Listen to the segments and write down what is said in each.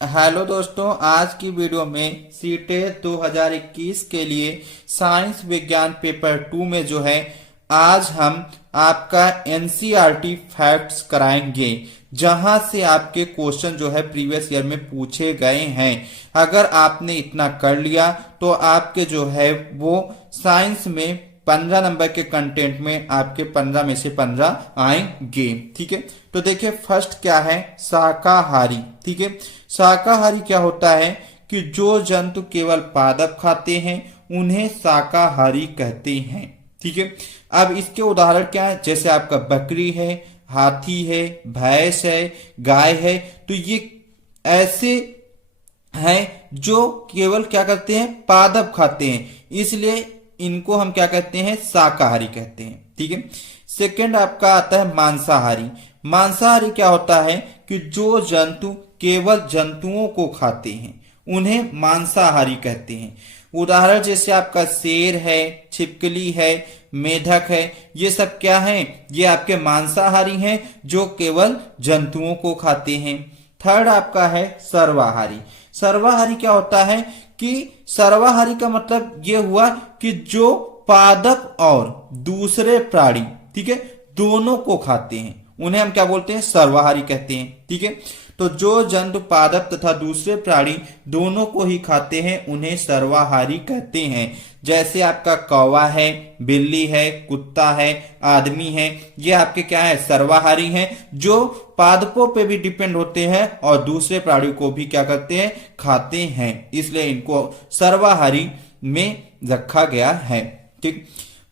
Hello दोस्तों, आज की वीडियो में सीटेट 2021 के लिए साइंस विज्ञान पेपर 2 में जो है आज हम आपका एनसीईआरटी फैक्ट्स कराएंगे, जहां से आपके क्वेश्चन जो है प्रीवियस ईयर में पूछे गए हैं। अगर आपने इतना कर लिया तो आपके जो है वो साइंस में 15 नंबर के कंटेंट में आपके 15 में से 15 आएंगे। ठीक है, तो देखिए फर्स्ट क्या है, शाकाहारी। ठीक है, शाकाहारी क्या होता है कि जो जंतु केवल पादप खाते हैं उन्हें शाकाहारी कहते हैं। ठीक है, अब इसके उदाहरण क्या है, जैसे आपका बकरी है, हाथी है, भैंस है, गाय है, तो ये ऐसे हैं जो केवल क्या करते हैं, पादप खाते हैं, इसलिए इनको हम क्या कहते हैं, शाकाहारी कहते हैं। ठीक है, सेकंड आपका आता है मांसाहारी। मांसाहारी क्या होता है कि जो जंतु केवल जंतुओं को खाते हैं उन्हें मांसाहारी कहते हैं। उदाहरण जैसे आपका शेर है, छिपकली है, मेढक है, ये सब क्या हैं, ये आपके मांसाहारी हैं जो केवल जंतुओं को खाते हैं। थर्ड आपका है सर्वाहारी। सर्वाहारी क्या होता है कि सर्वाहारी का मतलब ये हुआ कि जो पादप और दूसरे प्राणी, ठीक है, दोनों को खाते हैं उन्हें हम क्या बोलते हैं, सर्वाहारी कहते हैं। ठीक है, तो जो जंतु पादप तथा दूसरे प्राणी दोनों को ही खाते हैं उन्हें सर्वाहारी कहते हैं। जैसे आपका कौवा है, बिल्ली है, कुत्ता है, आदमी है, ये आपके क्या है, सर्वाहारी हैं, जो पादपों पे भी डिपेंड होते हैं और दूसरे प्राणियों को भी क्या करते हैं, खाते हैं, इसलिए इनको सर्वाहारी में रखा गया है। ठीक,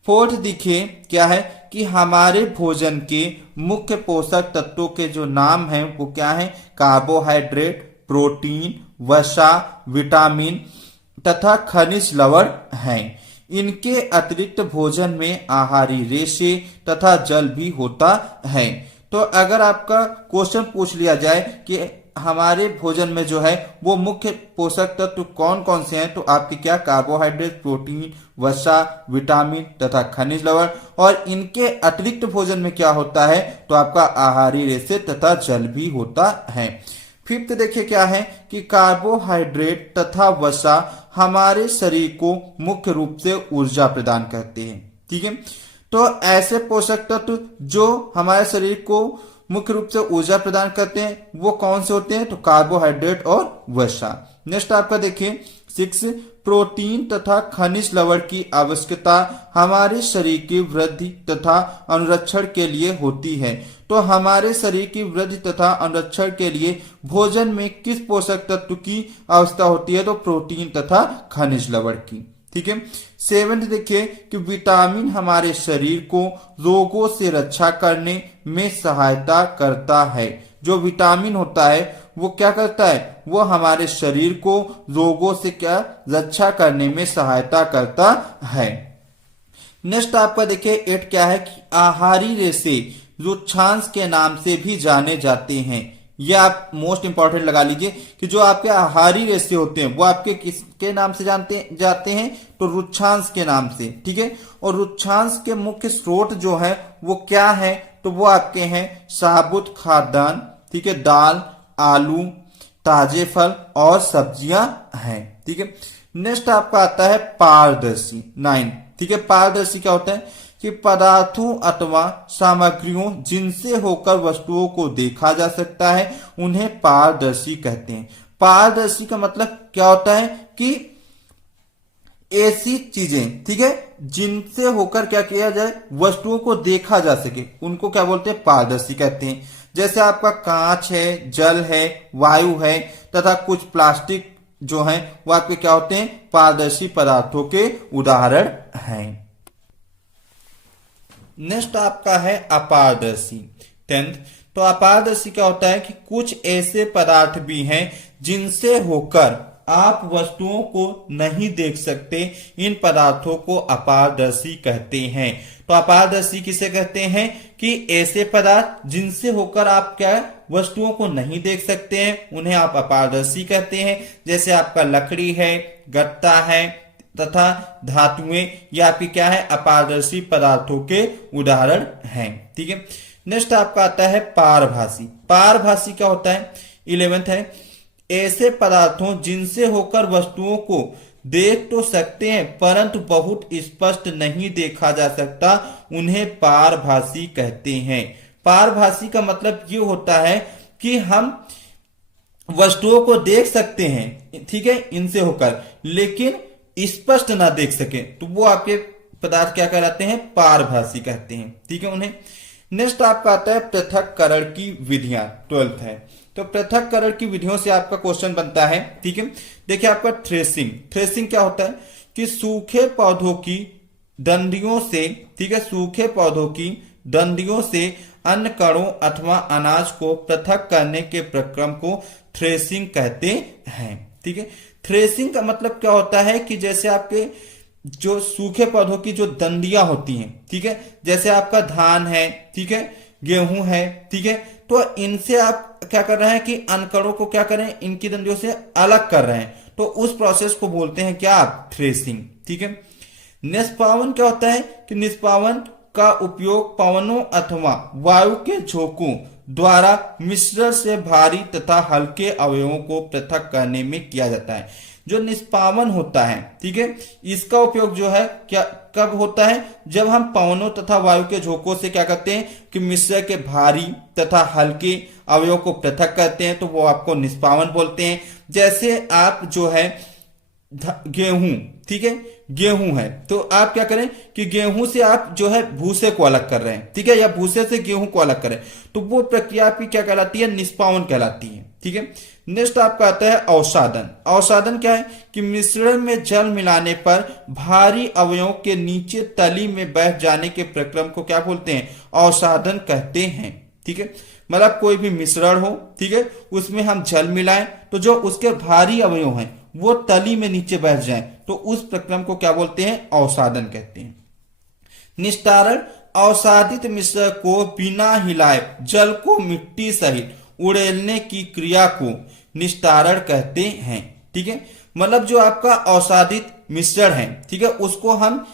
फोर्थ देखिए क्या है कि हमारे भोजन के मुख्य पोषक तत्वों के जो नाम हैं वो क्या है, कार्बोहाइड्रेट, प्रोटीन, वसा, विटामिन तथा खनिज लवण हैं। इनके अतिरिक्त भोजन में आहारी रेशे तथा जल भी होता है। तो अगर आपका क्वेश्चन पूछ लिया जाए कि हमारे भोजन में जो है वो मुख्य पोषक तत्व कौन कौन से हैं, तो आपके क्या, कार्बोहाइड्रेट, प्रोटीन, वसा, विटामिन तथा खनिज लवण, और इनके अतिरिक्त भोजन में क्या होता है, तो आपका आहारी रेशे तथा जल भी होता है। फिफ्थ देखिए क्या है कि कार्बोहाइड्रेट तथा वसा हमारे शरीर को मुख्य रूप से ऊर्जा प्रदान करते हैं। ठीक है, तो ऐसे पोषक तत्व जो हमारे शरीर को मुख्य रूप से ऊर्जा प्रदान करते हैं वो कौन से होते हैं, तो कार्बोहाइड्रेट और वसा। नेक्स्ट आपका देखिए 6, प्रोटीन तथा खनिज लवण की आवश्यकता हमारे शरीर की वृद्धि तथा अनुरक्षण के लिए होती है। तो हमारे शरीर की वृद्धि तथा अनुरक्षण के लिए भोजन में किस पोषक तत्व की आवश्यकता होती है, तो प्रोटीन तथा खनिज लवण की। ठीक है, 7 देखिए कि विटामिन हमारे शरीर को रोगों से रक्षा करने में सहायता करता है। जो विटामिन होता है वो क्या करता है, वो हमारे शरीर को रोगों से क्या, रक्षा करने में सहायता करता है। नेक्स्ट आपका देखिए 8 क्या है कि आहारी रेशे रुक्षांश के नाम से भी जाने जाते हैं। ये आप मोस्ट इंपॉर्टेंट लगा लीजिए कि जो आपके आहारी रेशे होते हैं वो आपके किसके नाम से जाते हैं, तो रुक्षांश के नाम से। ठीक है, और रुक्षांश के मुख्य स्रोत जो है वो क्या है, तो वो आपके हैं साबुत खाद्यान्न, ठीक है, दाल, आलू, ताजे फल और सब्जियां हैं। ठीक है, नेक्स्ट आपका आता है पारदर्शी 9। ठीक है, पारदर्शी क्या होता है कि पदार्थों अथवा सामग्रियों जिनसे होकर वस्तुओं को देखा जा सकता है उन्हें पारदर्शी कहते हैं। पारदर्शी का मतलब क्या होता है कि ऐसी चीजें, ठीक है, जिनसे होकर क्या किया जाए, वस्तुओं को देखा जा सके, उनको क्या बोलते हैं, पारदर्शी कहते हैं। जैसे आपका कांच है, जल है, वायु है तथा कुछ प्लास्टिक जो है वो आपके क्या होते हैं, पारदर्शी पदार्थों के उदाहरण हैं। नेक्स्ट आपका है अपारदर्शी 10th। तो अपारदर्शी क्या होता है कि कुछ ऐसे पदार्थ भी हैं जिनसे होकर आप वस्तुओं को नहीं देख सकते, इन पदार्थों को अपारदर्शी कहते हैं। तो अपारदर्शी किसे कहते हैं कि ऐसे पदार्थ जिनसे होकर आप क्या, वस्तुओं को नहीं देख सकते हैं, उन्हें आप अपारदर्शी कहते हैं। जैसे आपका लकड़ी है, गत्ता है तथा धातुएं, ये आपकी क्या है, अपारदर्शी पदार्थों के उदाहरण हैं। ठीक है, नेक्स्ट आपका आता है पारभासी। पारभासी क्या होता है, 11th है ऐसे पदार्थों जिनसे होकर वस्तुओं को देख तो सकते हैं परंतु बहुत स्पष्ट नहीं देखा जा सकता, उन्हें पारभासी कहते हैं। पारभासी का मतलब ये होता है कि हम वस्तुओं को देख सकते हैं, ठीक है, इनसे होकर, लेकिन स्पष्ट ना देख सके, तो वो आपके पदार्थ क्या कहलाते हैं? पारभासी कहते हैं, ठीक है उन्हें। नेक्स्ट आपका आता है पृथक्करण की विधियां, 12th है। तो पृथक्करण की विधियों से आपका क्वेश्चन बनता है, ठीक है। देखिए आपका थ्रेसिंग, थ्रेसिंग क्या होता है कि सूखे पौधों की डंडियों से, ठीक है, सूखे पौधों की डंडियों से अन्य कणों अथवा अनाज को पृथक करने के प्रक्रम को थ्रेसिंग कहते हैं, ठीक है। थ्रेसिंग का मतलब क्या होता है कि जैसे आपके जो सूखे पौधों की जो डंडियां होती हैं, ठीक है, जैसे आपका धान है, ठीक है, गेहूं है, ठीक है, तो इनसे आप क्या कर रहे हैं कि अनकणों को क्या करें, इनकी डंडियों से अलग कर रहे हैं, तो उस प्रोसेस को बोलते हैं क्या? आप थ्रेसिंग, ठीक है। निष्पावन क्या होता है कि निष्पावन का उपयोग पवनों अथवा वायु के झोंकों द्वारा मिश्रण से भारी तथा हल्के अवयवों को पृथक करने में किया जाता है। जो निष्पावन होता है, ठीक है, इसका उपयोग जो है क्या कब होता है? जब हम पवनों तथा वायु के झोंकों से क्या करते हैं कि मिश्रण के भारी तथा हल्के अवयवों को पृथक करते हैं, तो वो आपको निष्पावन बोलते हैं। जैसे आप जो है गेहूं, ठीक है, गेहूं है, तो आप क्या करें कि गेहूं से आप जो है भूसे को अलग कर रहे हैं, ठीक है, या भूसे से गेहूं को अलग करें, तो वो प्रक्रिया आपकी क्या कहलाती है? निष्पावन कहलाती है, ठीक है। नेक्स्ट आपका आता है अवसादन। अवसादन क्या है कि मिश्रण में जल मिलाने पर भारी अवयवों के नीचे तली में बैठ जाने के प्रक्रम को क्या बोलते हैं? अवसादन कहते हैं, ठीक है। मतलब कोई भी मिश्रण हो, ठीक है, उसमें हम जल मिलाएं तो जो उसके भारी अवयव हैं वो तली में नीचे बैठ जाएं, तो उस प्रक्रम को क्या बोलते हैं? अवसादन कहते हैं। निस्तारण, अवसादित मिश्रण को बिना हिलाए जल को मिट्टी सहित उड़ेलने की क्रिया को निस्तारण कहते हैं, ठीक है। मतलब जो आपका अवसादित मिश्रण है, ठीक है, उसको हम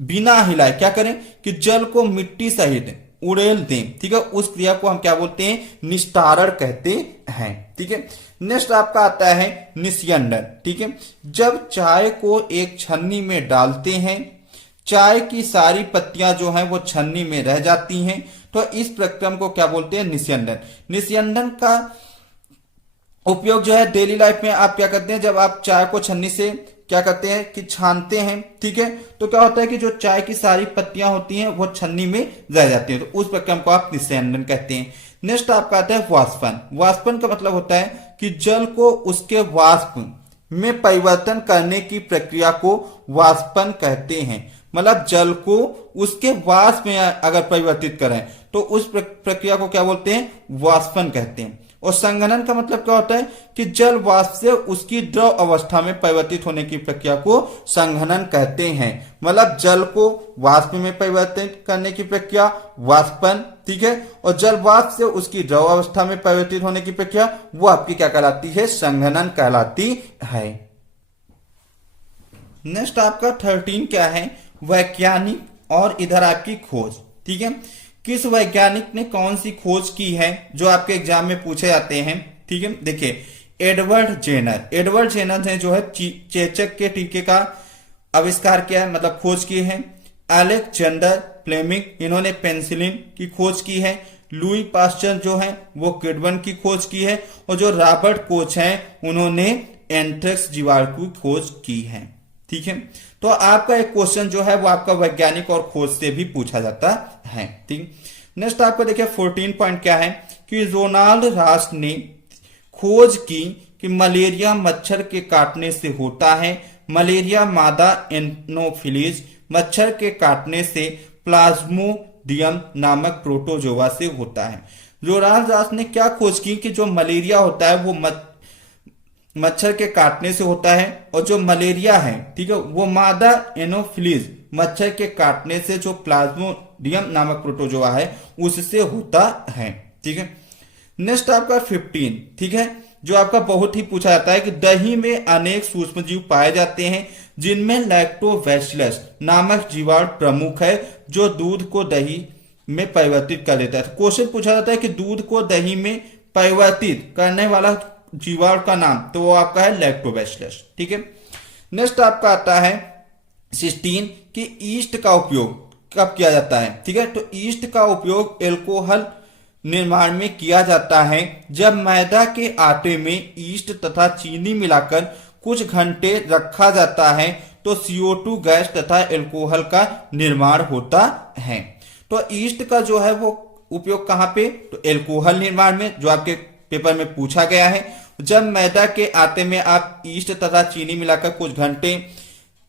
बिना हिलाए क्या करें कि जल को मिट्टी सहित उड़ेल दें, ठीक है, उस क्रिया को हम क्या बोलते हैं? निस्तारण कहते हैं, ठीक है। नेक्स्ट आपका आता है निस्यंदन, ठीक है। जब चाय को एक छन्नी में डालते हैं, चाय की सारी पत्तियां जो हैं वो छन्नी में रह जाती हैं, तो इस प्रक्रम को क्या बोलते हैं? निस्यंदन। निस्यंदन का उपयोग जो है डेली लाइफ में आप क्या करते हैं, जब आप चाय को छन्नी से क्या करते हैं कि छानते हैं, ठीक है, तो क्या होता है कि जो चाय की सारी पत्तियां होती हैं वो छन्नी में रह जाती हैं, तो उस प्रक्रम को आप निस्यंदन कहते हैं। नेक्स्ट आपका आता है वाष्पन। वाष्पन का मतलब होता है कि जल को उसके वाष्प में परिवर्तन करने की प्रक्रिया को वाष्पन कहते हैं। मतलब जल को उसके वाष्प में अगर परिवर्तित करें तो उस प्रक्रिया को क्या बोलते हैं? वाष्पन कहते हैं। और संघनन का मतलब क्या होता है कि जल वाष्प से उसकी द्रव अवस्था में परिवर्तित होने की प्रक्रिया को संघनन कहते हैं। मतलब जल को वाष्प में परिवर्तित करने की प्रक्रिया वाष्पन, ठीक है, और जल वाष्प से उसकी द्रव अवस्था में परिवर्तित होने की प्रक्रिया वो आपकी क्या कहलाती है? संघनन कहलाती है। नेक्स्ट आपका 13 क्या है? वैज्ञानिक और इधर आपकी खोज, ठीक है। किस वैज्ञानिक ने कौन सी खोज की है जो आपके एग्जाम में पूछे जाते हैं, ठीक है। देखिए एडवर्ड जेनर, एडवर्ड जेनर ने जो है चेचक के टीके का आविष्कार किया है, मतलब खोज की है। अलेक्जेंडर फ्लेमिंग, इन्होंने पेनिसिलिन की खोज की है। लुई पास्चर जो है वो किडवन की खोज की है, और जो रॉबर्ट कोच हैं उन्होंने एंथ्रेक्स जीवाणु की खोज की है, ठीक है। तो आपका एक क्वेश्चन जो है वो आपका वैज्ञानिक और खोज से भी पूछा जाता है, ठीक। नेक्स्ट आपको देखिए 14 पॉइंट क्या है कि रोनाल्ड रास ने खोज की कि मलेरिया मच्छर के काटने से होता है। मलेरिया मादा एनोफिलीज मच्छर के काटने से प्लाज्मोडियम नामक प्रोटोजोआ से होता है। रोनाल्ड रास ने क्या खोज की कि जो मलेरिया होता है वो मच्छर के काटने से होता है, और जो मलेरिया है, ठीक है, वो मादा एनोफिलीज मच्छर के काटने से जो प्लाज्मोडियम नामक प्रोटोजोआ है उससे होता है, ठीक है। नेक्स्ट आपका 15, ठीक है, जो आपका बहुत ही पूछा जाता है कि दही में अनेक सूक्ष्मजीव पाए जाते हैं जिनमें लैक्टोबैसिलस नामक जीवाणु प्रमुख है जो दूध को दही में परिवर्तित कर देता है। क्वेश्चन पूछा जाता है कि दूध को दही में परिवर्तित करने वाला जीवाणु का नाम, तो वो आपका है लैक्टोबैसिलस। ठीक है, नेक्स्ट आपका आता है सिस्टीन कि ईस्ट का उपयोग कब किया जाता है। ठीक है, तो ईस्ट का उपयोग एल्कोहल निर्माण में किया जाता है जब मैदा के आटे में ईस्ट तथा चीनी मिलाकर कुछ घंटे रखा जाता है तो CO2 गैस तथा एल्कोहल का निर्माण होता है। तो ईस्ट का जो है वो उपयोग कहाँ पे, तो एल्कोहल निर्माण में, जो आपके पेपर में पूछा गया है। जब मैदा के आटे में आप ईस्ट तथा चीनी मिलाकर कुछ घंटे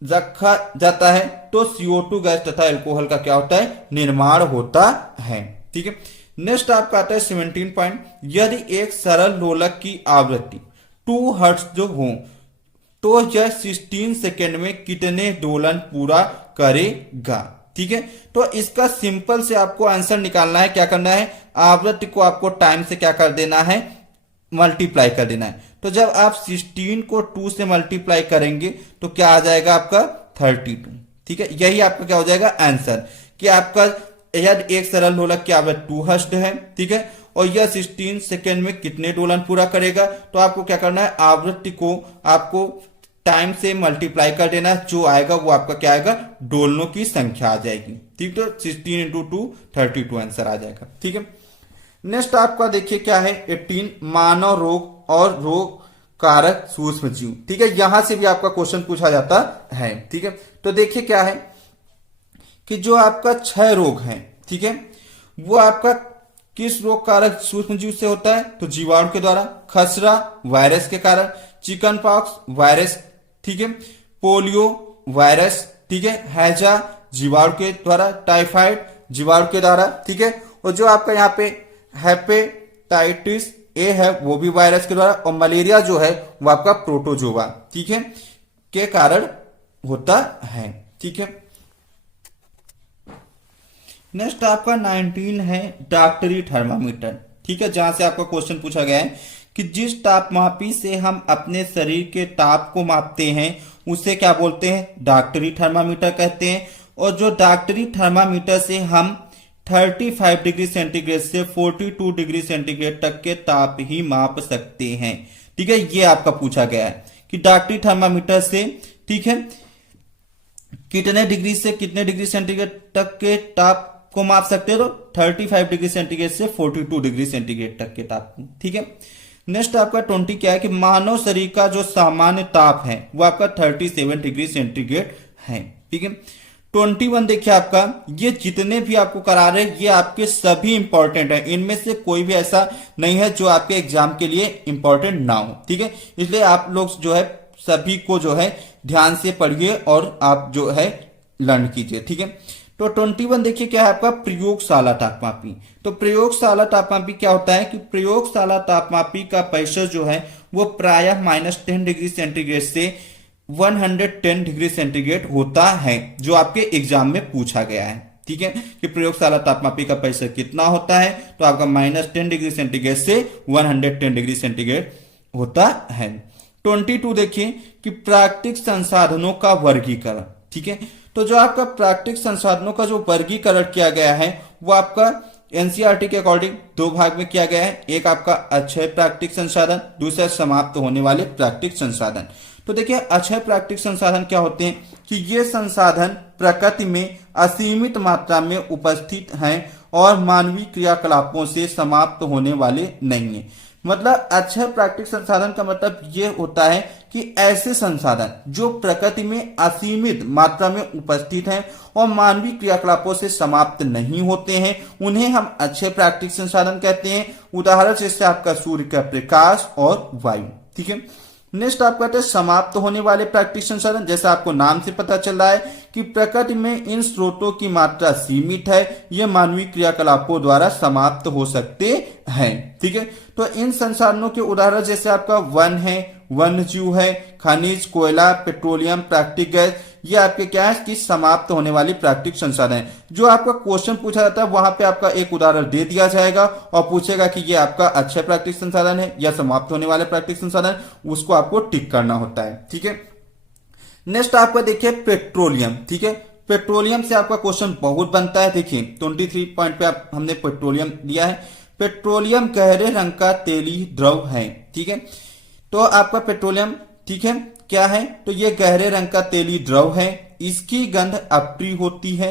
रखा जाता है तो CO2 गैस तथा एल्कोहल का क्या होता है, निर्माण होता है। ठीक है, नेक्स्ट आपका आता है 17 पॉइंट, यदि एक सरल लोलक की आवृत्ति 2 हर्ट्ज जो हो तो यह 16 सेकेंड में कितने दोलन पूरा करेगा। ठीक है, तो इसका सिंपल से आपको आंसर निकालना है। क्या करना है, आवृत्ति को आपको टाइम से क्या कर देना है, मल्टीप्लाई कर देना है। तो जब आप 16 को 2 से मल्टीप्लाई करेंगे तो क्या आ जाएगा आपका 32। ठीक है, यही आपका क्या हो जाएगा आंसर, कि आपका यदि एक सरल लोलक की आवृत्ति 2 हर्ट्ज है। ठीक है, और यह 16 सेकेंड में कितने दोलन पूरा करेगा, तो आपको क्या करना है, आवृत्ति को आपको टाइम से मल्टीप्लाई कर देना, जो आएगा वो आपका क्या आएगा, दोलनों की संख्या आ जाएगी। ठीक, तो 16 × 2 32 आंसर आ जाएगा। ठीक है, नेक्स्ट आपका देखिए क्या है 18, मानव रोग और रोग कारक सूक्ष्म जीव। ठीक है, यहां से भी आपका क्वेश्चन पूछा जाता है। ठीक है, तो देखिए क्या है कि जो आपका 6 रोग है, ठीक है, वो आपका किस रोग कारक सूक्ष्म जीव से होता है, तो जीवाणु के द्वारा, खसरा वायरस के कारण, चिकन पॉक्स वायरस, ठीक है, पोलियो वायरस, ठीक है, हैजा जीवाणु के द्वारा, टाइफाइड जीवाणु के द्वारा। ठीक है, और जो आपका यहाँ पे हेपेटाइटिस ए है वो भी वायरस के द्वारा, और मलेरिया जो है वो आपका प्रोटोजोआ, ठीक है, के कारण होता है। ठीक है, नेक्स्ट आपका 19 है डॉक्टरी थर्मामीटर। ठीक है, जहां से आपका क्वेश्चन पूछा गया है कि जिस तापमापी से हम अपने शरीर के ताप को मापते हैं उसे क्या बोलते हैं, डॉक्टरी थर्मामीटर कहते हैं। और जो डॉक्टरी थर्मामीटर से हम 35 डिग्री सेंटीग्रेड से 42 डिग्री सेंटीग्रेड तक के ताप ही माप सकते हैं। ठीक है, ये आपका पूछा गया है कि डॉक्टरी थर्मामीटर से, ठीक है, कितने डिग्री से कितने डिग्री सेंटीग्रेड तक के ताप को माप सकते हो, तो 35 डिग्री सेंटीग्रेड से 42 डिग्री सेंटीग्रेड तक के ताप को। ठीक है, नेक्स्ट आपका 20 क्या है कि मानव शरीर का जो सामान्य ताप है वो आपका 37 डिग्री सेंटीग्रेड है। ठीक है, 21 देखिए आपका, ये जितने भी आपको करा रहे हैं ये आपके सभी इंपॉर्टेंट है, इनमें से कोई भी ऐसा नहीं है जो आपके एग्जाम के लिए इंपॉर्टेंट ना हो। ठीक है, इसलिए आप लोग जो है सभी को जो है ध्यान से पढ़िए और आप जो है लर्न कीजिए। ठीक है, तो 21 देखिए क्या है आपका, प्रयोगशाला तापमापी। तो प्रयोगशाला तापमापी क्या होता है कि प्रयोगशाला तापमापी का परिसर जो है वो प्रायः -10 डिग्री सेंटीग्रेड से 110 डिग्री सेंटीग्रेड होता है, जो आपके एग्जाम में पूछा गया है। ठीक है, कि प्रयोगशाला तापमापी का परिसर कितना होता है, तो आपका -10 डिग्री सेंटीग्रेड से 110 डिग्री सेंटीग्रेड होता है। 22 देखिए कि प्राकृतिक संसाधनों का वर्गीकरण। ठीक है, तो जो आपका प्राकृतिक संसाधनों का जो वर्गीकरण किया गया है वो आपका एनसीईआरटी के अकॉर्डिंग 2 भाग में किया गया है। एक आपका अक्षय प्राकृतिक संसाधन, दूसरा समाप्त होने वाले प्राकृतिक संसाधन। तो देखिए अक्षय प्राकृतिक संसाधन क्या होते हैं कि ये संसाधन प्रकृति में असीमित मात्रा में उपस्थित हैं और मानवीय क्रियाकलापों से समाप्त होने वाले नहीं है। मतलब अक्षय प्राकृतिक संसाधन का मतलब ये होता है कि ऐसे संसाधन जो प्रकृति में असीमित मात्रा में उपस्थित हैं और मानवीय क्रियाकलापों से समाप्त नहीं होते हैं, उन्हें हम अक्षय प्राकृतिक संसाधन कहते हैं। उदाहरण जैसे आपका सूर्य का प्रकाश और वायु। ठीक है, नेक्स्ट आपका कहते हैं समाप्त होने वाले प्राकृतिक संसाधन। जैसा आपको नाम से पता चल रहा है कि प्रकृति में इन स्रोतों की मात्रा सीमित है, ये मानवीय क्रियाकलापों द्वारा समाप्त हो सकते हैं। ठीक है, तो इन संसाधनों के उदाहरण जैसे आपका वन है, वन्यजीव है, खनिज, कोयला, पेट्रोलियम, प्राकृतिक गैस, ये आपके क्या है कि समाप्त होने वाली प्राकृतिक संसाधन है। जो आपका क्वेश्चन पूछा जाता है वहां पे आपका एक उदाहरण दे दिया जाएगा और पूछेगा कि ये आपका अक्षय प्राकृतिक संसाधन है या समाप्त होने वाले प्राकृतिक संसाधन, उसको आपको टिक करना होता है। ठीक है, नेक्स्ट आपका देखिए पेट्रोलियम। ठीक है, पेट्रोलियम से आपका क्वेश्चन बहुत बनता है। देखिए 23 पॉइंट पे हमने पेट्रोलियम दिया है। पेट्रोलियम गहरे रंग का तेली द्रव है। ठीक है, तो आपका पेट्रोलियम, ठीक है, क्या है, तो ये गहरे रंग का तेली द्रव है, इसकी गंध अप्रिय होती है।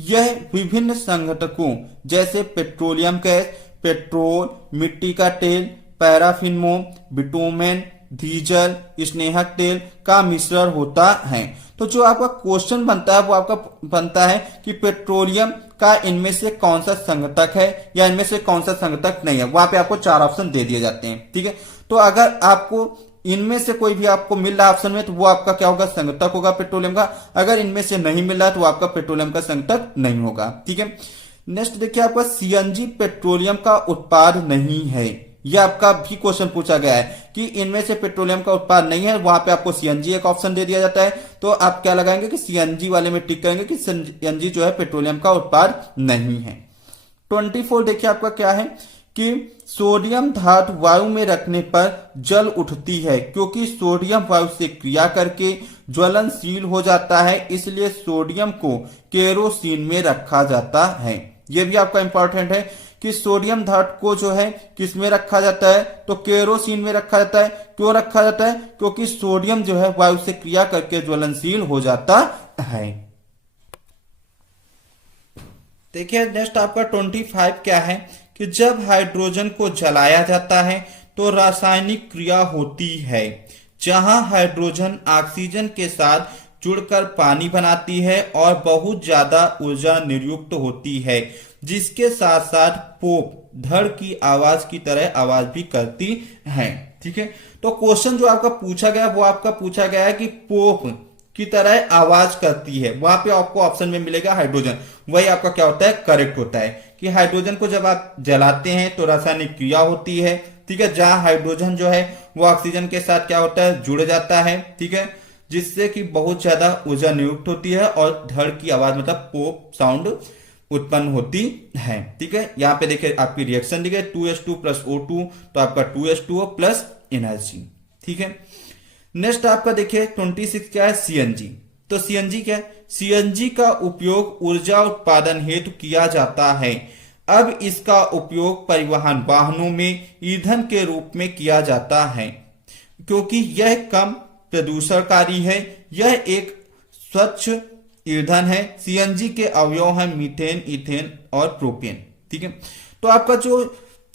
यह विभिन्न संघटकों जैसे पेट्रोलियम गैस, पेट्रोल, मिट्टी का तेल, पैराफिन मोम, बिटुमेन, डीजल, स्नेहक तेल का मिश्रण होता है। तो जो आपका क्वेश्चन बनता है वो आपका बनता है कि पेट्रोलियम का इनमें से कौन सा संघटक है या इनमें से कौन सा संघटक नहीं है। वहां पे आपको 4 ऑप्शन दे दिए जाते हैं, ठीक है। तो अगर आपको इनमें से कोई भी आपको मिल रहा है ऑप्शन में, तो वो आपका क्या होगा, संघटक होगा पेट्रोलियम का। अगर इनमें से नहीं मिल रहा है तो वो आपका पेट्रोलियम का संघटक नहीं होगा, ठीक है। नेक्स्ट देखिए, आपका सीएनजी पेट्रोलियम का उत्पाद नहीं है। यह आपका भी क्वेश्चन पूछा गया है कि इनमें से पेट्रोलियम का उत्पाद नहीं है, वहां पे आपको सीएनजी एक ऑप्शन दे दिया जाता है। तो आप क्या लगाएंगे कि सीएनजी वाले में टिक करेंगे कि सीएनजी जो है पेट्रोलियम का उत्पाद नहीं है। 24 देखिए आपका क्या है कि सोडियम धातु वायु में रखने पर जल उठती है, क्योंकि सोडियम वायु से क्रिया करके ज्वलनशील हो जाता है, इसलिए सोडियम को केरोसिन में रखा जाता है। यह भी आपका इंपॉर्टेंट है कि सोडियम धातु को जो है किस में रखा जाता है, तो केरोसिन में रखा जाता है। क्यों रखा जाता है, क्योंकि सोडियम जो है वायु से क्रिया करके ज्वलनशील हो जाता है। देखिए नेक्स्ट आपका 25 क्या है कि जब हाइड्रोजन को जलाया जाता है तो रासायनिक क्रिया होती है, जहां हाइड्रोजन ऑक्सीजन के साथ जुड़कर पानी बनाती है और बहुत ज्यादा ऊर्जा निर्युक्त होती है, जिसके साथ साथ पोप धड़ की आवाज की तरह आवाज भी करती है, ठीक है। तो क्वेश्चन जो आपका पूछा गया वो आपका पूछा गया है कि पोप की तरह आवाज करती है। वहां पे आपको ऑप्शन में मिलेगा हाइड्रोजन, वही आपका क्या होता है, करेक्ट होता है कि हाइड्रोजन को जब आप जलाते हैं तो रासायनिक क्रिया होती है, ठीक है, जहां हाइड्रोजन जो है वो ऑक्सीजन के साथ क्या होता है, जुड़ जाता है, ठीक है, जिससे कि बहुत ज्यादा ऊर्जा नियुक्त होती है और धड़ की आवाज मतलब पोप साउंड उत्पन्न होती है, ठीक है। यहाँ पे देखिए आपकी रिएक्शन दिखे 2H2 प्लस O2, तो आपका 2H2O प्लस एनर्जी, ठीक है। नेक्स्ट आपका देखिए 26 क्या है, सीएनजी। तो सीएनजी क्या है, सीएनजी का उपयोग ऊर्जा उत्पादन हेतु किया जाता है। अब इसका उपयोग परिवहन वाहनों में ईंधन के रूप में किया जाता है, क्योंकि यह कम प्रदूषणकारी है। यह एक स्वच्छ ईंधन है। सीएनजी के अवयव हैं मीथेन, इथेन और प्रोपेन, ठीक है। तो आपका जो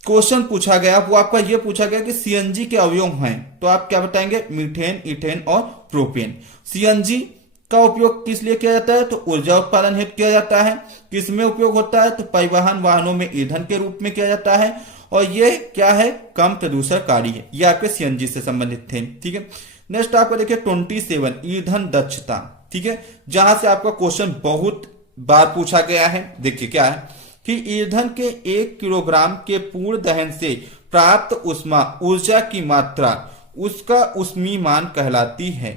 क्वेश्चन पूछा गया वो आपका ये पूछा गया कि सीएनजी के अवयव हैं, तो आप क्या बताएंगे, मीथेन, इथेन और प्रोपेन। सीएनजी का उपयोग किस लिए किया जाता है, तो ऊर्जा उत्पादन हेतु किया जाता है। किस में उपयोग होता है, तो परिवहन वाहनों में ईंधन के रूप में किया जाता है, और ये क्या है, कम प्रदूषणकारी है। ये आपके सीएनजी से संबंधित थे, ठीक है। नेक्स्ट आपको देखिए 27 ईंधन दक्षता, ठीक है, जहां से आपका क्वेश्चन बहुत बार पूछा गया है। देखिए क्या है कि ईंधन के 1 किलोग्राम के पूर्ण दहन से प्राप्त ऊष्मा ऊर्जा की मात्रा उसका ऊष्मीमान कहलाती है,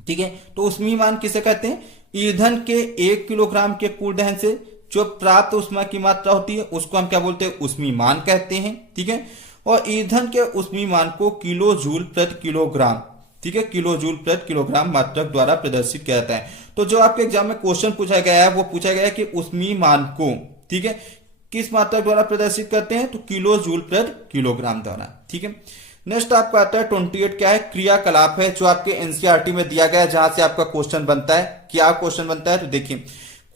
ठीक है। तो ऊष्मीमान किसे कहते हैं, ईंधन के 1 किलोग्राम के पूर्ण दहन से जो प्राप्त ऊष्मा की मात्रा होती है उसको हम क्या बोलते हैं, ऊष्मीमान कहते हैं, ठीक है। और ईंधन के ऊष्मीमान को किलो जूल प्रति किलोग्राम, ठीक है, किलो जूल प्रति किलोग्राम मात्रक द्वारा प्रदर्शित किया जाता है। तो जो आपके एग्जाम में क्वेश्चन पूछा गया है वो पूछा गया है कि ऊष्मीमान को, ठीक है, किस मात्रक द्वारा प्रदर्शित करते हैं, तो किलो जूल प्रति किलोग्राम द्वारा, ठीक है। नेक्स्ट आपका आता है 28 क्या है, क्रियाकलाप है, जो आपके एनसीईआरटी में दिया गया है, जहां से आपका क्वेश्चन बनता है। क्या क्वेश्चन बनता है, तो देखिए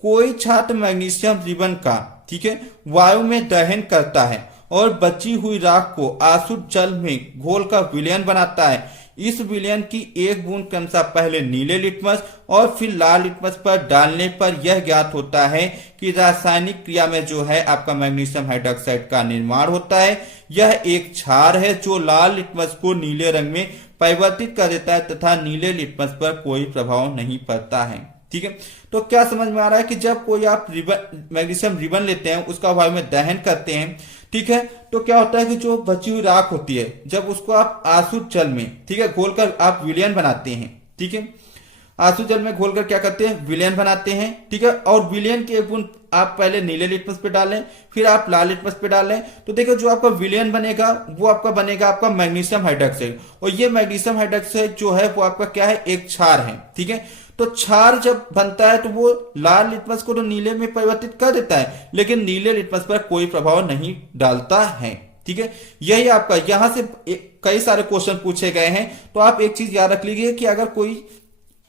कोई छात्र मैग्नीशियम रिबन का, ठीक है, वायु में दहन करता है और बची हुई राख को आसुत जल में घोलकर विलयन बनाता है। इस विलयन की एक बूंद क्रमशः पहले नीले लिटमस और फिर लाल लिटमस पर डालने पर यह ज्ञात होता है कि रासायनिक क्रिया में जो है आपका मैग्नीशियम हाइड्रोक्साइड का निर्माण होता है। यह एक क्षार है जो लाल लिटमस को नीले रंग में परिवर्तित कर देता है तथा नीले लिटमस पर कोई प्रभाव नहीं पड़ता है, ठीक है। तो क्या समझ में आ रहा है कि जब कोई आप मैग्नीशियम रिबन लेते हैं, उसका वायु में दहन करते हैं, ठीक है, तो क्या होता है कि जो बची हुई राख होती है, जब उसको आप आसुत जल में, ठीक है, घोलकर आप विलयन बनाते हैं, ठीक है, आसुत जल में घोलकर क्या करते हैं, विलयन बनाते हैं, ठीक है। और विलयन के एक बूंद आप पहले नीले लिटमस पे डालें, फिर आप लाल लिटमस पे डालें, तो देखो जो आपका विलयन बनेगा वो आपका बनेगा आपका मैग्नीशियम हाइड्रोक्साइड। और ये मैग्नीशियम हाइड्रोक्साइड जो है वो आपका क्या है, एक क्षार है, ठीक है। तो क्षार जब बनता है तो वो लाल लिटमस को तो नीले में परिवर्तित कर देता है, लेकिन नीले लिटमस पर कोई प्रभाव नहीं डालता है, ठीक है। यही आपका यहां से कई सारे क्वेश्चन पूछे गए हैं। तो आप एक चीज याद रख लीजिए कि अगर कोई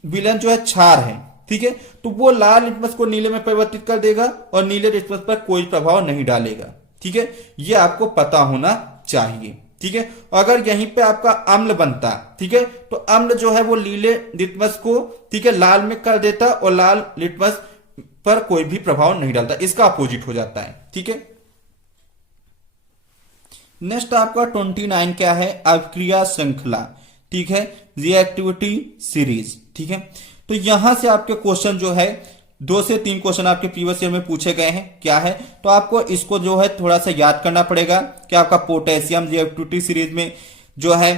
विलन जो है क्षार है, ठीक है, तो वो लाल लिटमस को नीले में परिवर्तित कर देगा और नीले लिटमस पर कोई प्रभाव नहीं डालेगा, ठीक है। ये आपको पता होना चाहिए, ठीक है। अगर यहीं पे आपका अम्ल बनता, ठीक है, तो अम्ल जो है वो नीले लिटमस को, ठीक है, लाल में कर देता और लाल लिटमस पर कोई भी प्रभाव नहीं डालता, इसका अपोजिट हो जाता है, ठीक है। नेक्स्ट आपका 29 क्या है, अभिक्रिया श्रृंखला, ठीक है, रिएक्टिविटी सीरीज, ठीक है। तो यहां से आपके क्वेश्चन जो है 2 से 3 क्वेश्चन आपके प्रीवियस ईयर में पूछे गए हैं, क्या है, तो आपको इसको जो है थोड़ा सा याद करना पड़ेगा कि आपका पोटेशियम रिएक्टिविटी सीरीज में जो है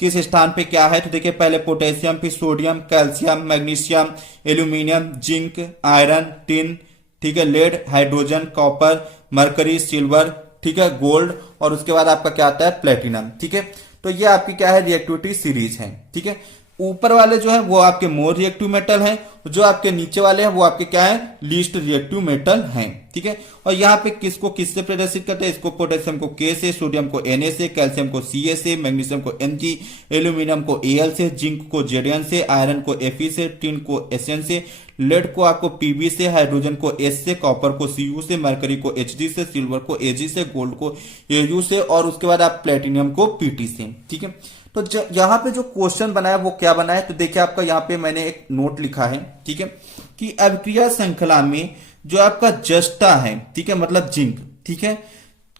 किस स्थान पे क्या है। तो देखिए पहले पोटेशियम, फिर sodium, calcium, magnesium, aluminium, zinc, iron, tin, ठीक है, lead, hydrogen, copper, mercury, silver, ठीक है, गोल्ड, और उसके बाद आपका क्या आता है, प्लेटिनम, ठीक है। तो ये आपकी क्या है, रिएक्टिविटी सीरीज है, ठीक है। ऊपर वाले जो है वो आपके मोर रिएक्टिव मेटल हैं, जो आपके नीचे वाले हैं वो आपके क्या है, लीस्ट रिएक्टिव मेटल हैं, ठीक है। और यहाँ पे किसको किससे प्रदर्शित करते हैं, इसको पोटेशियम को के से, सोडियम को Na से, कैल्शियम को Ca से, मैग्नीशियम को Mg, एल्यूमिनियम को Al से, जिंक को Zn से, आयरन को Fe से, टिन को Sn से, लेड को आपको Pb से, हाइड्रोजन को S से, कॉपर को Cu से, मरकरी को Hg से, सिल्वर को Ag से, गोल्ड को Au से, और उसके बाद आप प्लेटिनियम को Pt से, ठीक है। तो यहाँ पे जो क्वेश्चन बनाया वो क्या बना है, तो देखिए आपका यहाँ पे मैंने एक नोट लिखा है, ठीक है, कि अभिक्रिया श्रृंखला में जो आपका जस्टा है, ठीक है, मतलब जिंक, ठीक है,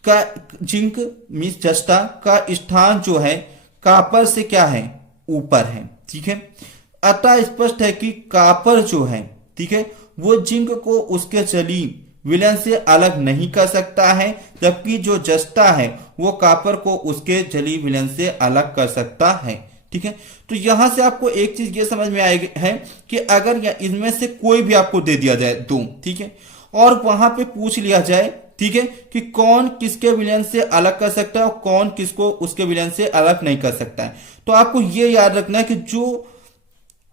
का जिंक मीन्स जस्टा का स्थान जो है कापर से क्या है, ऊपर है, ठीक है। अतः स्पष्ट है कि कापर जो है, ठीक है, वो जिंक को उसके जली विलन से अलग नहीं कर सकता है, जबकि जो जस्टा है वो कापर को उसके जली विलन से अलग कर सकता है, ठीक है। तो यहां से आपको एक चीज ये समझ में आएगी है कि अगर इनमें से कोई भी आपको दे दिया जाए दो, ठीक है, और वहां पे पूछ लिया जाए, ठीक है, कि कौन किसके विलन से अलग कर सकता है और कौन किसको उसके विलन से अलग नहीं कर सकता है, तो आपको ये याद रखना है कि जो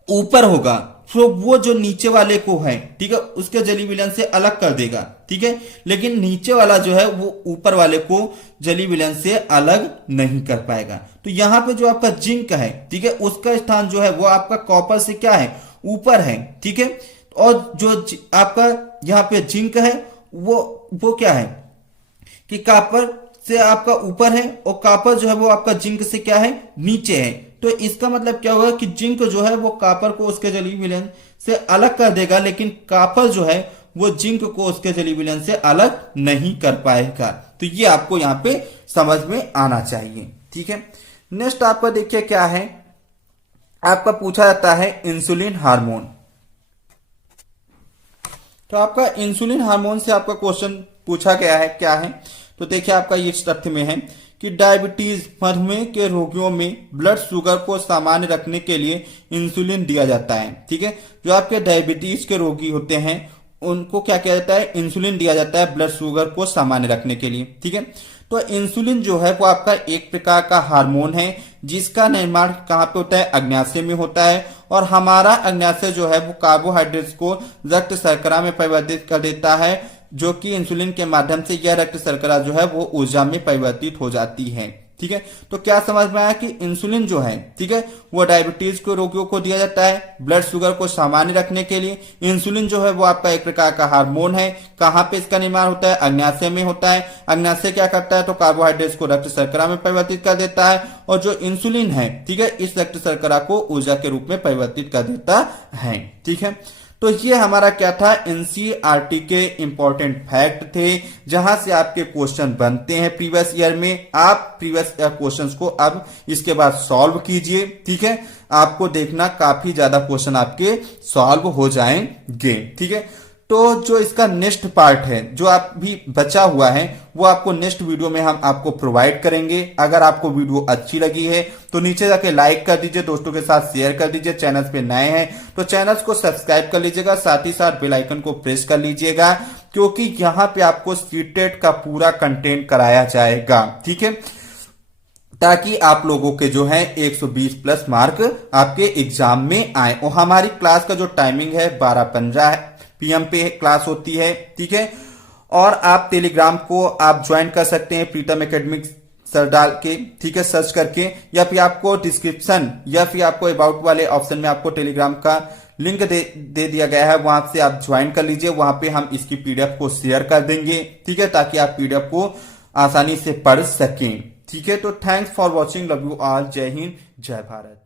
ऊपर होगा तो वो जो नीचे वाले को है, ठीक है, उसके जली विलन से अलग कर देगा, ठीक है, लेकिन नीचे वाला जो है वो ऊपर वाले को जली विलन से अलग नहीं कर पाएगा। तो यहां पे जो आपका जिंक है, ठीक है, उसका स्थान जो है वो आपका कॉपर से क्या है, ऊपर है, ठीक है। और जो आपका यहाँ पे जिंक है वो क्या है कि कॉपर से आपका ऊपर है और कॉपर जो है वो आपका जिंक से क्या है, नीचे है। तो इसका मतलब क्या होगा कि जिंक जो है वो कॉपर को उसके जली विलन से अलग कर देगा, लेकिन कॉपर जो है वो जिंक को उसके जली विलन से अलग नहीं कर पाएगा। तो ये आपको यहाँ पे समझ में आना चाहिए, ठीक है। नेक्स्ट आपका देखिए क्या है, आपका पूछा जाता है इंसुलिन हार्मोन। तो आपका इंसुलिन हार्मोन से आपका क्वेश्चन पूछा गया है, क्या है, तो देखिए आपका ये तथ्य में है कि डायबिटीज मधुमेह के रोगियों में ब्लड शुगर को सामान्य रखने के लिए इंसुलिन दिया जाता है, ठीक है। जो आपके डायबिटीज के रोगी होते हैं उनको क्या किया जाता है, इंसुलिन दिया जाता है ब्लड शुगर को सामान्य रखने के लिए, ठीक है। तो इंसुलिन जो है वो आपका एक प्रकार का हार्मोन है जिसका निर्माण कहाँ पे होता है, अग्न्याशय में होता है, और हमारा अग्न्याशय जो है वो कार्बोहाइड्रेट्स को रक्त शर्करा में परिवर्तित कर देता है, जो कि इंसुलिन के माध्यम से यह रक्त शर्करा जो है वो ऊर्जा में परिवर्तित हो जाती है, ठीक है। तो क्या समझ में आया कि इंसुलिन जो है, ठीक है, वो डायबिटीज के रोगियों को दिया जाता है ब्लड शुगर को सामान्य रखने के लिए। इंसुलिन जो है वो आपका एक प्रकार का हार्मोन है। कहाँ पे इसका निर्माण होता है, अग्न्याशय में होता है। अग्न्याशय क्या करता है, तो कार्बोहाइड्रेट्स को रक्त शर्करा में परिवर्तित कर देता है, और जो इंसुलिन है, ठीक है, इस रक्त शर्करा को ऊर्जा के रूप में परिवर्तित कर देता है, ठीक है। तो ये हमारा क्या था, एनसीईआरटी के इंपॉर्टेंट फैक्ट थे जहां से आपके क्वेश्चन बनते हैं प्रीवियस ईयर में। आप प्रीवियस ईयर क्वेश्चंस को अब इसके बाद सॉल्व कीजिए, ठीक है। आपको देखना काफी ज्यादा क्वेश्चन आपके सॉल्व हो जाएंगे, ठीक है। तो जो इसका नेक्स्ट पार्ट है जो आप भी बचा हुआ है वो आपको नेक्स्ट वीडियो में हम आपको प्रोवाइड करेंगे। अगर आपको वीडियो अच्छी लगी है तो नीचे जाके लाइक कर दीजिए, दोस्तों के साथ शेयर कर दीजिए। चैनल पे नए हैं तो चैनल को सब्सक्राइब कर लीजिएगा, साथ ही साथ बेल आइकन को प्रेस कर लीजिएगा, क्योंकि यहाँ पे आपको सीटेट का पूरा कंटेंट कराया जाएगा, ठीक है, ताकि आप लोगों के जो है 120 प्लस मार्क आपके एग्जाम में आए। और हमारी क्लास का जो टाइमिंग है 12:15 PM पे क्लास होती है, ठीक है। और आप टेलीग्राम को आप ज्वाइन कर सकते हैं प्रीतम एकेडमिक सर डाल के, ठीक है, सर्च करके, या फिर आपको डिस्क्रिप्शन या फिर आपको अबाउट वाले ऑप्शन में आपको टेलीग्राम का लिंक दे दिया गया है, वहां से आप ज्वाइन कर लीजिए। वहां पे हम इसकी पीडीएफ को शेयर कर देंगे, ठीक है, ताकि आप पीडीएफ को आसानी से पढ़ सकें। ठीक है, तो thanks for watching, love you all, जय हिंद, जय भारत।